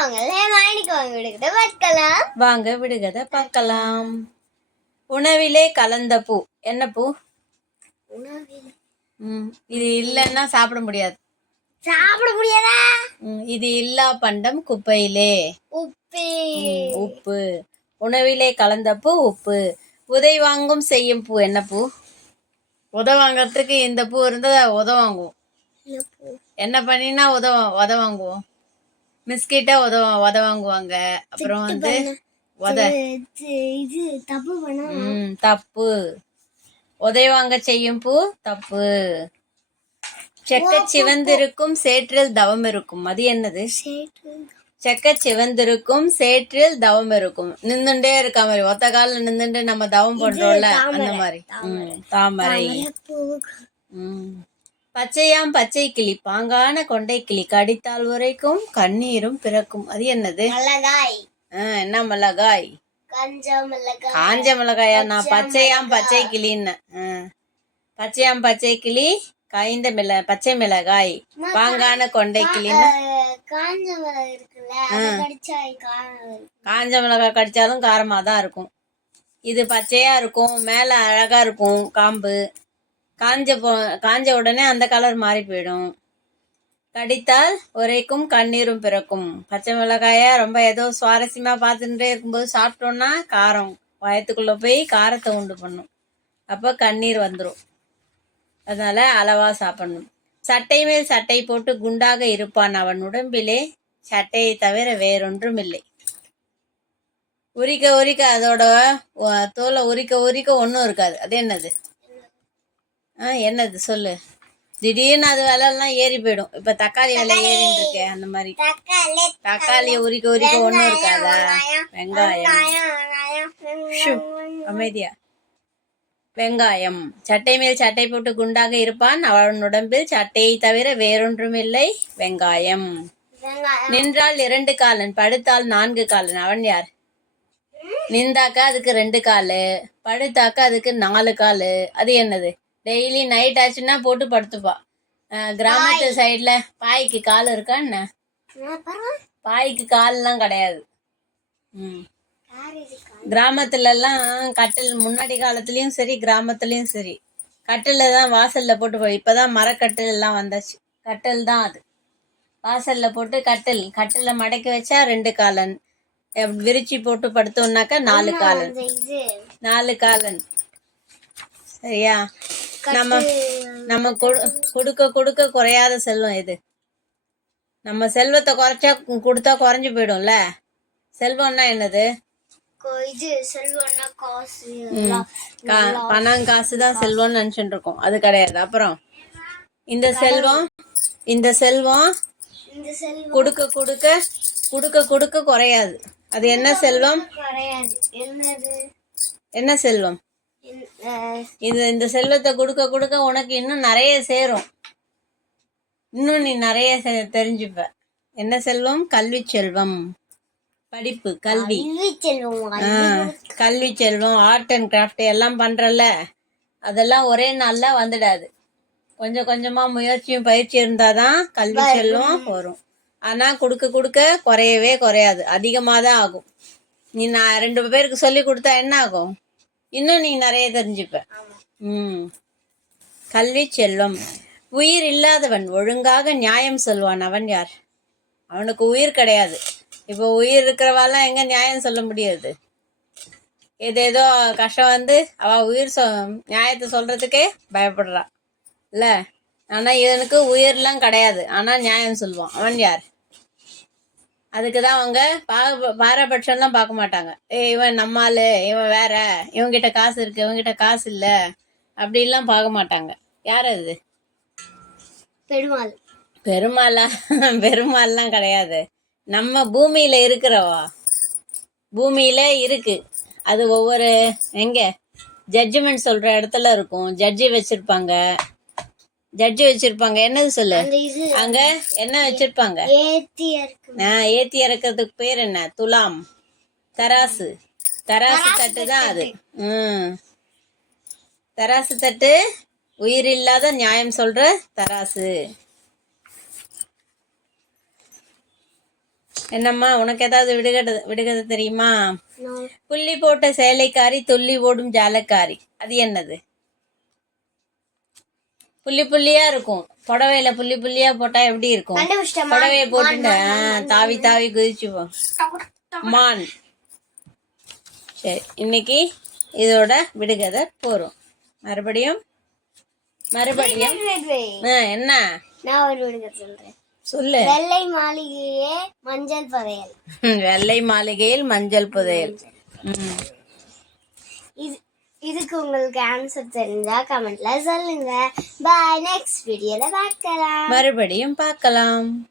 வாங்க விடுக்கிட்ட பார்க்கலாம். வாங்க விடுகதை பார்க்கலாம். உணவிலே கலந்த பூ. என்ன பூ? இது இல்லைன்னா சாப்பிட முடியாது. சாப்பிட முடியாதா? இது இல்லா பண்டம் குப்பையிலே. உப்பு. உப்பு. உணவிலே கலந்த பூ உப்பு. உதை வாங்கும் செய்யும் பூ என்ன பூ? உத வாங்கறதுக்கு இந்த பூ இருந்தா உத வாங்குவோம். என்ன பண்ணினா உத உத வாங்குவோம். மிஸ்கிட்ட உத உத வாங்குவாங்க. அப்புறம் வந்து உத இது தப்பு ம் தப்பு. உதை வாங்க செய்யும் பூ தப்பு. செக்க சிவந்திருக்கும் சேற்றில் தவம் இருக்கும். அது என்னது? செக்க சிவந்திருக்கும் சேற்றில் தவம் இருக்கும். நின்னுண்டே இருக்க மாதிரி. ஒத்த காலில் நின்னுட்டு நம்ம தவம் பண்றோம்ல அந்த மாதிரி. தாமரை. பச்சையாம் பச்சை கிளி பாங்கான கொண்டை கிளி கடித்தால் உரைக்கும் கண்ணீரும் பிறக்கும். அது என்னது? மிளகாய். என்ன மிளகாய்? கஞ்சா மிளகாய். நான் பச்சையாம் பச்சை கிளின்னு. பச்சையாம் பச்சை கிளி காய்ந்த மிள பச்சை மிளகாய் பாங்கான கொண்டை கிளின்னு. காஞ்ச மிளகாய் கடிச்சாலும் காரமாக தான் இருக்கும். இது பச்சையா இருக்கும் மேலே அழகா இருக்கும் காம்பு. காஞ்ச போ காஞ்ச உடனே அந்த கலர் மாறி போயிடும். கடித்தால் உரைக்கும் கண்ணீரும் பிறக்கும். பச்சை மிளகாய ரொம்ப ஏதோ சுவாரஸ்யமாக பார்த்துட்டே இருக்கும்போது சாப்பிட்டோன்னா காரம். வயத்துக்குள்ளே போய் காரத்தை உண்டு பண்ணும். அப்போ கண்ணீர் வந்துடும் அதனால் அளவாக சாப்பிடணும். சட்டை மேல் சட்டை போட்டு குண்டாக இருப்பான் அவன் உடம்பிலே. சட்டையை தவிர வேறொன்றும் இல்லை. உரிக்க உரிக்க அதோட தோலை உரிக்க உரிக்க ஒன்றும் இருக்காது. அது என்னது? ஆ என்னது சொல்லு. திடீர்னு அது விலைலாம் ஏறி போயிடும். இப்போ தக்காளி விலை ஏறின்னு இருக்கே அந்த மாதிரி. தக்காளி தக்காளியை உரிக்க உரிக்க ஒன்றும் இருக்காதா? வெங்காயம். அமைதியா. வெங்காயம். சட்டை மேல் சட்டை போட்டு குண்டாக இருப்பான். அவன் உடம்பில் சட்டையை தவிர வேறொன்றும் இல்லை வெங்காயம். நின்றால் இரண்டு காலன் படுத்தால் நான்கு காலன். அவன் யார்? நின்றாக்கா அதுக்கு ரெண்டு காலு படுத்தாக்கா அதுக்கு நாலு காலு. அது என்னது? டெய்லி நைட் ஆச்சுன்னா போட்டு படுத்துப்பா. கிராமத்து சைடுல பாய்க்கு கால் இருக்கா என்ன? பாய்க்கு கால்லாம் கிடையாது. ம். கிராமத்துல எல்லாம் கட்டில் முன்னாடி காலத்துலயும் சரி கிராமத்துலயும் சரி. கட்டில தான் வாசல்ல போட்டு போய் இப்பதான் மரக்கட்டில் எல்லாம் வந்தாச்சு. கட்டில் தான் அது. வாசல்ல போட்டு கட்டில் கட்டில மடக்கி வச்சா ரெண்டு காலன். விரிச்சி போட்டு படுத்தோம்னாக்கா நாலு காலன். நாலு காலன். சரியா? நம்ம நம்ம கொடு- கொடுக்க கொடுக்க குறையாத செல்வம் இது. நம்ம செல்வத்தை குறைச்சா கொடுத்தா குறைஞ்சு போயிடும்ல. செல்வம்னா என்னது? இது செல்வம்னா காசு. கா- பணம் காசு தான் செல்வம்னு நினைச்சுட்டு இருக்கோம். அது கிடையாது. அப்புறம் இந்த செல்வம் இந்த செல்வம் கொடுக்க கொடுக்க கொடுக்க கொடுக்க குறையாது. அது என்ன செல்வம்? என்ன செல்வம்? இது இந்த செல்வத்தை கொடுக்க கொடுக்க உனக்கு இன்னும் நிறைய சேரும். இன்னும் நீ நிறைய தெரிஞ்சுப்ப. என்ன செல்வம்? கல்வி செல்வம். படிப்பு கல்வி. கல்வி செல்வம் ஆ, கல்வி செல்வம் ஆர்ட் அண்ட் கிராஃப்ட் எல்லாம் பண்றல அதெல்லாம் ஒரே நாள்ல வந்துடாது. கொஞ்சம் கொஞ்சமா முயற்சியும் பயிற்சி இருந்தாதான் கல்வி செல்வம் வரும். ஆனா கொடுக்க கொடுக்க குறையவே குறையாது. அதிகமா தான் ஆகும். நீ நான் ரெண்டு பேருக்கு சொல்லி கொடுத்தா என்ன ஆகும்? இன்னும் நீ நிறைய தெரிஞ்சுப்ப. ம். கல்வி செல்வம். உயிர் இல்லாதவன் ஒழுங்காக நியாயம் சொல்வான். அவன் யார்? அவனுக்கு உயிர் கிடையாது. இப்போ உயிர் இருக்கிறவாலாம் எங்க நியாயம் சொல்ல முடியாது? ஏதேதோ கஷ்டம் வந்து அவ உயிர் சொ நியாயத்தை சொல்றதுக்கே பயப்படுறான் இல்ல? ஆனா இவனுக்கு உயிர்லாம் கிடையாது. ஆனா நியாயம் சொல்லுவான் அவன் யார்? அதுக்கு தான் அவங்க பா பாரபட்சம்லாம் பார்க்க மாட்டாங்க. ஏ இவன் நம்மாளு இவன் வேற இவன்கிட்ட காசு இருக்கு இவன்கிட்ட காசு இல்ல அப்படிலாம் பார்க்க மாட்டாங்க. யார் அது? பெருமாள். பெருமாளா? பெருமாள்லாம் கிடையாது. நம்ம பூமியில இருக்கிறவா? பூமியில இருக்கு. அது ஒவ்வொரு எங்க? ஜட்ஜ்மெண்ட் சொல்ற இடத்துல இருக்கும். ஜட்ஜி வச்சிருப்பாங்க. ஜட்ஜி வச்சிருப்பாங்க. என்னது சொல்லு? அங்க என்ன வச்சிருப்பாங்க? ஏத்தி இறக்கிறதுக்கு பேர் என்ன? துலாம். தராசு. தராசு தட்டு தான் அது. ம். தராசு தட்டு உயிர் இல்லாத நியாயம் சொல்ற தராசு. என்னம்மா உனக்கு ஏதாவது விடுகதை விடுகதை தெரியுமா. புள்ளி போட்ட சேலைக்காரி துள்ளி ஓடும் ஜாலக்காரி. அது என்னது? புள்ளி புள்ளியா இருக்கும். புடவையில புள்ளி புள்ளியா போட்டா எப்படி இருக்கும்? புடவைய போட்டுட்டு ஆ, தாவி தாவி குதிச்சு போ. மான். சரி இன்னைக்கு இதோட விடுகதை போறோம். மறுபடியும் மறுபடியும். என்ன? நான் ஒரு விடுங்க சொல்றேன். சொல்லு. வெள்ளை மாளிகையே மஞ்சள் பதையல். வெள்ளை மாளிகையில் மஞ்சள் புதையல். இது இதுக்கு உங்களுக்கு ஆன்சர் தெரிஞ்சா கமெண்ட்ல சொல்லுங்க. பாய் நெக்ஸ்ட் வீடியோல பார்க்கலாம். மறுபடியும் பார்க்கலாம்.